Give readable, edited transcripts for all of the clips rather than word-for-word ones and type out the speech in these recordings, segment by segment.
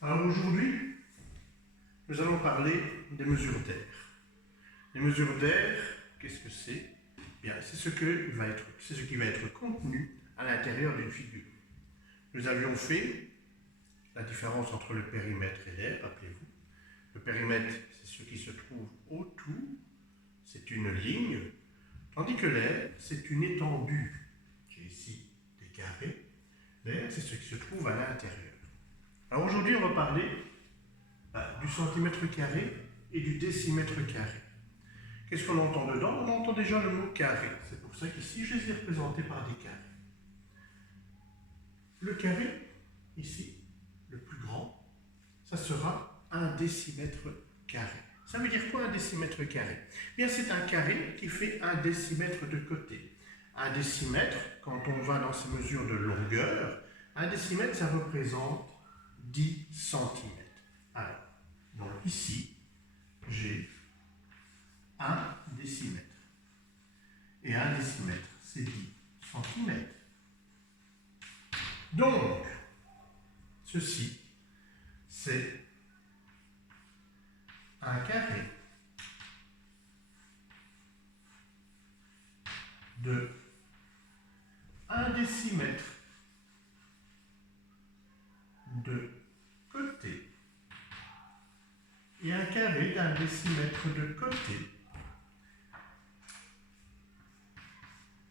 Alors aujourd'hui, nous allons parler des mesures d'air. Les mesures d'air, qu'est-ce que c'est? Bien, c'est ce qui va être contenu à l'intérieur d'une figure. Nous avions fait la différence entre le périmètre et l'air, rappelez-vous. Le périmètre, c'est ce qui se trouve autour, c'est une ligne, tandis que l'air, c'est une étendue. J'ai ici des carrés. L'air, c'est ce qui se trouve à l'intérieur. Alors aujourd'hui, on va parler du centimètre carré et du décimètre carré. Qu'est-ce qu'on entend dedans? On entend déjà le mot carré. C'est pour ça qu'ici, je les ai représentés par des carrés. Le carré, ici, le plus grand, ça sera un décimètre carré. Ça veut dire quoi un décimètre carré? Bien, c'est un carré qui fait un décimètre de côté. Un décimètre, quand on va dans ces mesures de longueur, un décimètre, ça représente 10 cm. Alors, donc ici, j'ai 1 décimètre. Et 1 décimètre, c'est 10 cm. Donc, ceci, c'est un carré de 1 décimètre de côté et un carré d'1 décimètre de côté.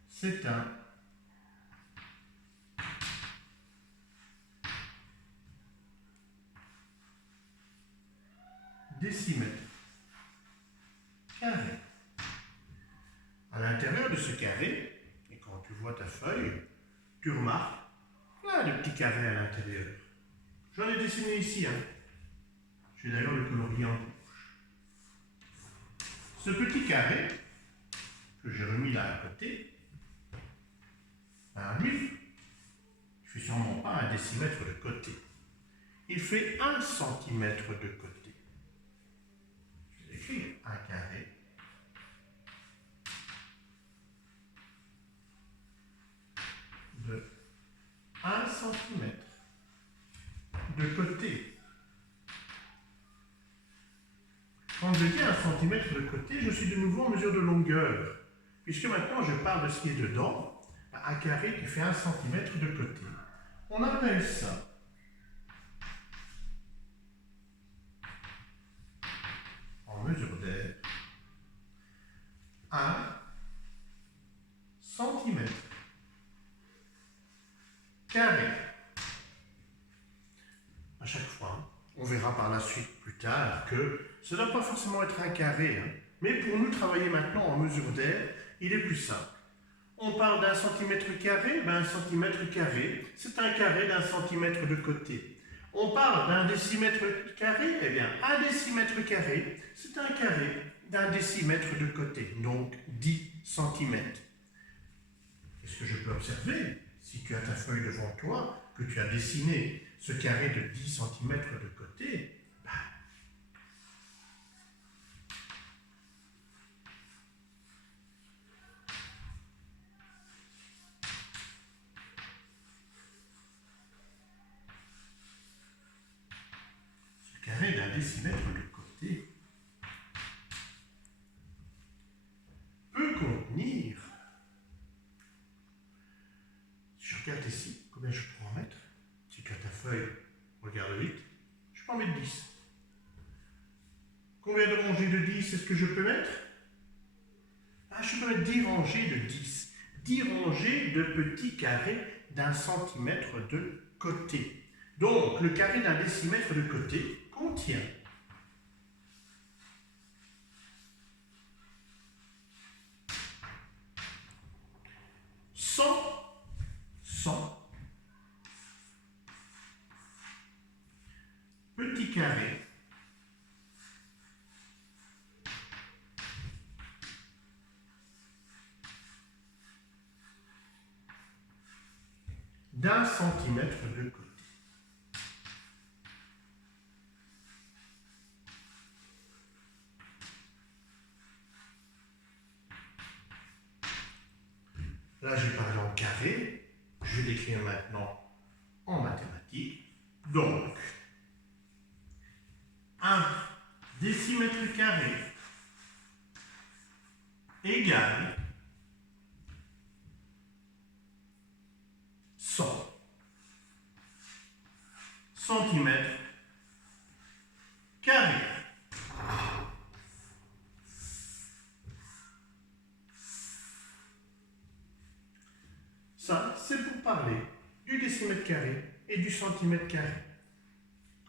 C'est un décimètre carré. À l'intérieur de ce carré, et quand tu vois ta feuille, tu remarques plein de petits carrés à l'intérieur. J'en ai dessiné ici. J'ai d'ailleurs le coloris en rouge. Ce petit carré, que j'ai remis là à côté, lui, il fait sûrement pas 1 décimètre de côté. Il fait 1 centimètre de côté. Je vais écrire un carré de 1 centimètre de côté. Quand je dis 1 centimètre de côté, je suis de nouveau en mesure de longueur. Puisque maintenant je parle de ce qui est dedans, un carré qui fait 1 centimètre de côté. On appelle ça en mesure d'air 1 centimètre carré. À chaque fois, on verra par la suite plus tard que ce ne doit pas forcément être un carré, mais pour nous travailler maintenant en mesure d'air, il est plus simple. On parle d'1 centimètre carré, 1 centimètre carré, c'est un carré d'1 centimètre de côté. On parle d'un décimètre carré, eh bien 1 décimètre carré, c'est un carré d'1 décimètre de côté, donc 10 centimètres. Qu'est-ce que je peux observer? Si tu as ta feuille devant toi, que tu as dessiné ce carré de 10 cm de côté, ce carré d'1 décimètre de côté peut contenir, si je regarde ici, combien je peux en mettre? Si tu as ta feuille, regarde vite, je peux en mettre 10. Combien de rangées de 10 est-ce que je peux mettre? Je peux mettre 10 rangées de 10. 10 rangées de petits carrés d'1 centimètre de côté. Donc, le carré d'1 décimètre de côté contient 100 petits carrés d'1 centimètre de côté. Là, j'ai parlé en carré. Je vais l'écrire maintenant en mathématiques. Donc, carré égale 100 centimètres carrés. Ça, c'est pour parler du décimètre carré et du centimètre carré.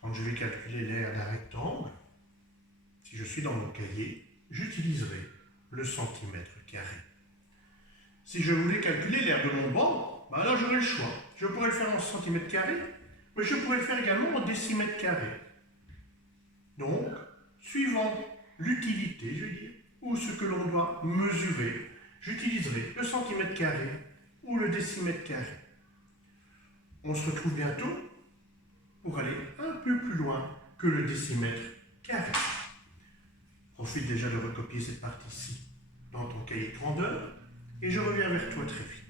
Quand je vais calculer l'aire d'un rectangle, si je suis dans mon cahier, j'utiliserai le centimètre carré. Si je voulais calculer l'aire de mon banc, ben là j'aurais le choix. Je pourrais le faire en centimètres carrés, mais je pourrais le faire également en décimètres carrés. Donc, suivant l'utilité, je veux dire, ou ce que l'on doit mesurer, j'utiliserai le centimètre carré ou le décimètre carré. On se retrouve bientôt pour aller un peu plus loin que le décimètre carré. Profite déjà de recopier cette partie-ci dans ton cahier de grandeur et je reviens vers toi très vite.